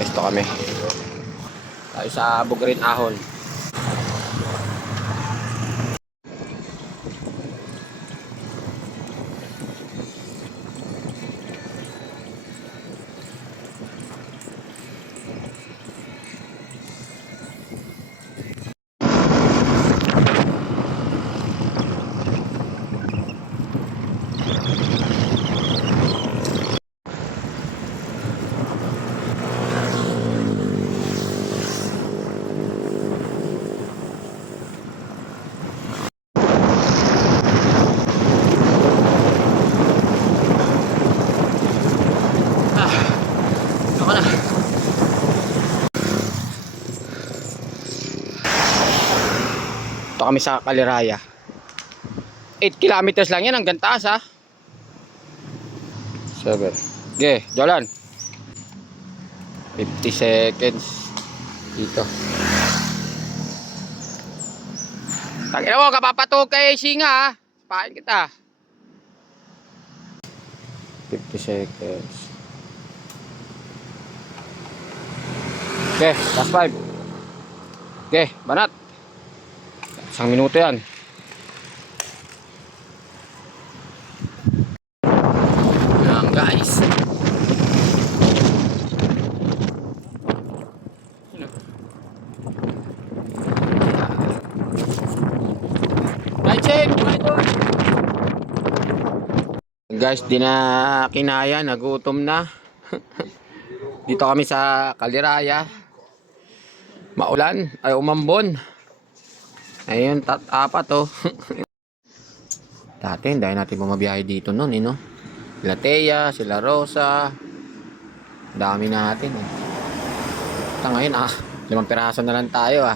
Pesto kami. Tayo sa Bugrin Ahon. Ako na. Ito kami sa Kaliraya. 8 kilometers lang yan hanggang taas ha. 7. Okay, Jolan. 50 seconds dito. Tangina mo, kapapatog kay Singa ha. Pahin kita. 50 seconds. Okay, last 5. Okay, banat. 1 minuto yan. Yan guys. Right check, guys, di na kinaya, nagutom na. Dito kami sa Kaliraya. Maulan, ay umambon. Ayun, apat oh. Dati, dahil natin bumabiyahe dito noon, no? Sila Teya, sila Rosa. Dami natin eh. Sa ngayon 5 piraso na lang tayo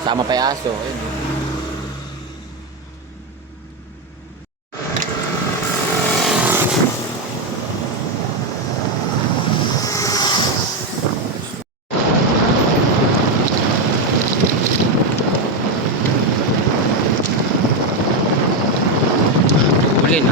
Sama pa yung aso. Ayun, eh. Ulin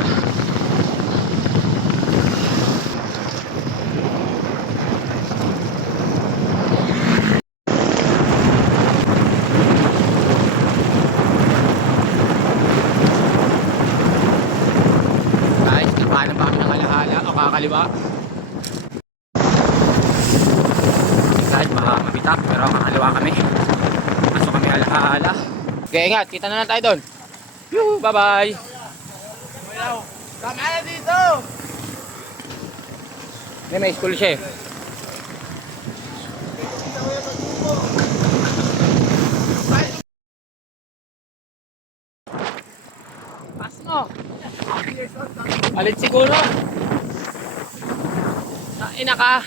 guys, nagpaano pa kami ng alahala o kakaliwa. Guys, baka mabitak pero kakaliwa kami. Pasok kami alahala. Okay, ingat, kita na lang tayo doon. Bye bye. Kami na dito! May school siya eh. Pas mo! Alit siguro! Ina ka!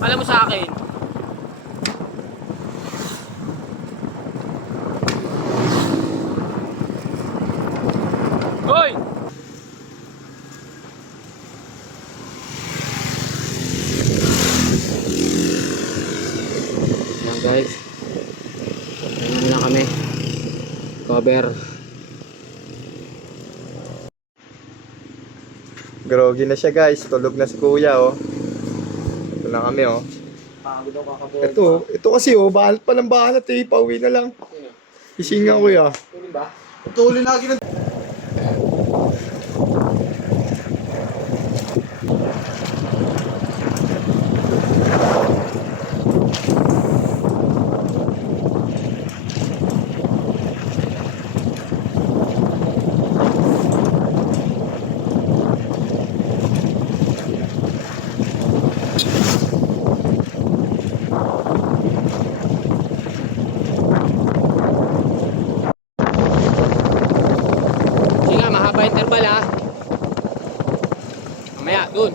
Alam mo sa akin. Hoy! Yan guys. Ayan na kami. Cover. Groggy na siya guys, tulog na si kuya Ito na kami Pagod ako kakabuhay. Ito kasi bahalat pa ng bahalat pauwi na lang. Isinga kuya. Tulin ba? Tuloy lagi ng... interval mamaya dun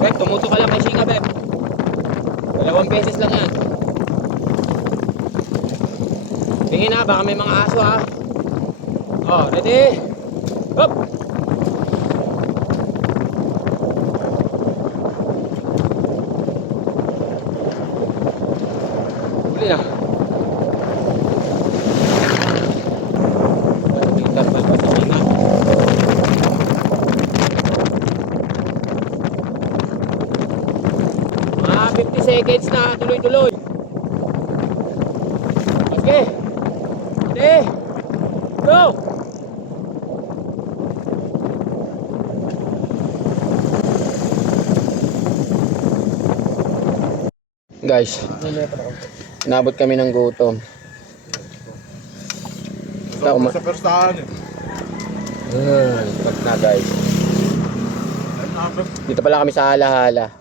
Beb, tumuto ka lang kay Singa Beb 2 beses lang yan tingin baka may mga aso ready hop huli na tuloy. Okay. Ready? Go! Guys, nabot kami ng gutom. Sa perstahan eh. Sarap na guys. Dito pala kami sa Hala-Hala.